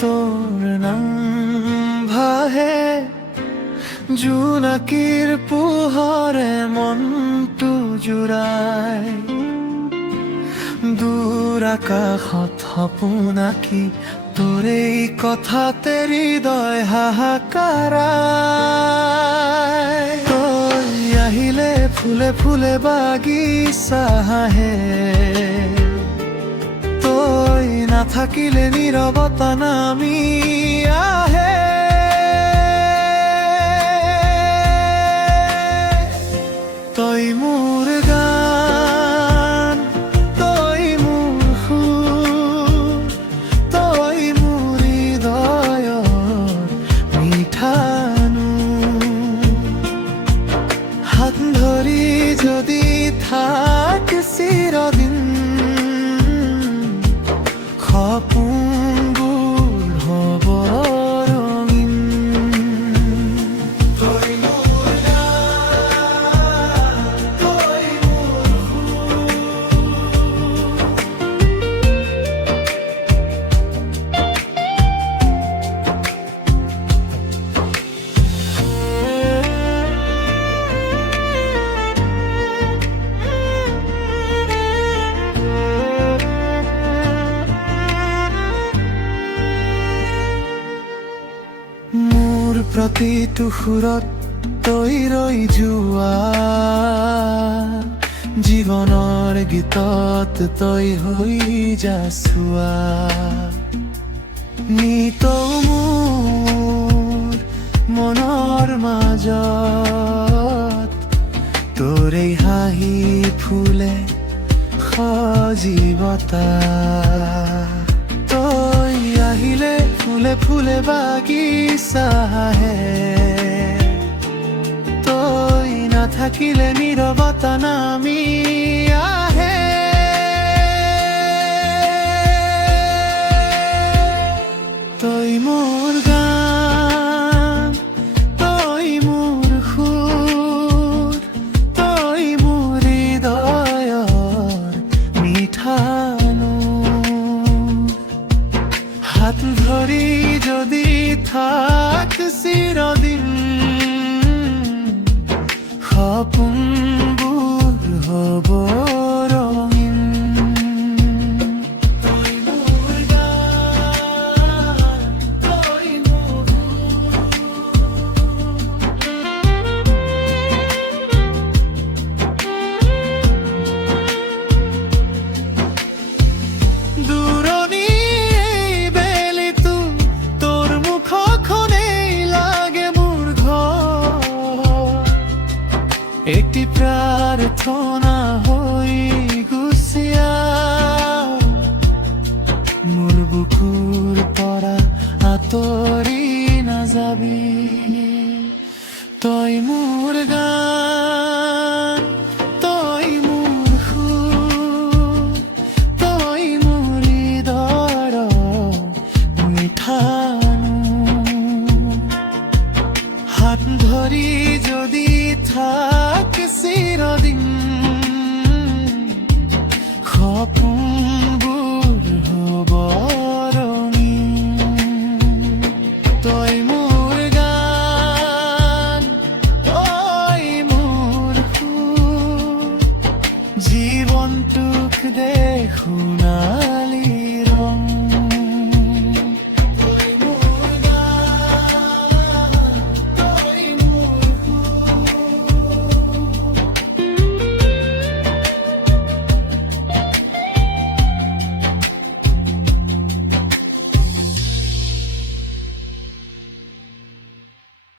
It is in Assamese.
তোৰ নাম ভাহে জোনাকীৰ পোহৰে মনটো জুৰাই দূৰ আকাশত সপোন আঁকি তোৰ এই কথাতে হৃদয় হাহাকাৰাই তই আহিলে ফুলে ফুলে বাগিচা হাঁহে তই নাথাকিলে নীৰৱতা নামি আহে তই মোৰ গান তই মোৰ সুৰ তই মোৰ হৃদয়ৰ মিঠানো হাত ধৰি যদি থাক চিৰদিন সপোনবোৰ হ'ব ৰঙীন তই মোৰ গান তই মোৰ মোৰ প্ৰতিটো সুৰত তই ৰৈ যোৱা জীৱনৰ গীতত তই হৈ যাচোৱা নিতৌ মোৰ মনৰ মাজত তোৰ এই হাঁহি ফুলে সজীৱতা তই আহিলে ফুলে ফুলে বাগিচা হাঁহে তই নাথাকিলে নীৰৱতা নামি আহে তই মোৰ গান তই মোৰ সুৰ তই মোৰ হৃদয়ৰ মিঠানো হাত ধৰি যদি থাক চিৰদিন সপোনবোৰ হ'ব ৰঙীন তই মোৰ গান তই মোৰ দূৰণি বেলিতো তোৰ মুখখনেই লাগে মোৰ ঘৰ একটি প্ৰাৰ্থনা হৈ গুচি আহ মোৰ বুকুৰ পৰা আঁতৰি নাযাবি তই মোৰ গান তই মোৰ সুৰ তই মোৰ হৃদয়ৰ মিঠানো হাত ধৰি যদি থাক চিৰদিন সপোনবোৰ হ'ব ৰঙীন তই মোৰ গান তই মোৰ সুৰ জীৱনটোক দে শুনা